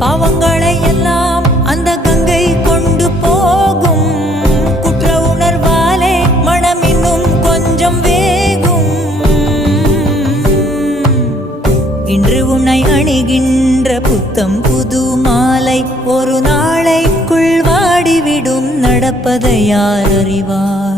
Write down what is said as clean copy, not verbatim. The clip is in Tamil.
பாவங்களை எல்லாம் அந்த கங்கை கொண்டு போகும். குற்ற உணர்வாலே மனம் இன்னும் கொஞ்சம் வேகும். இன்று உன்னை அணிகின்ற புத்தம் புது மாலை ஒரு நாளைக்குள் வாடிவிடும். நடப்பதை யார் அறிவார்?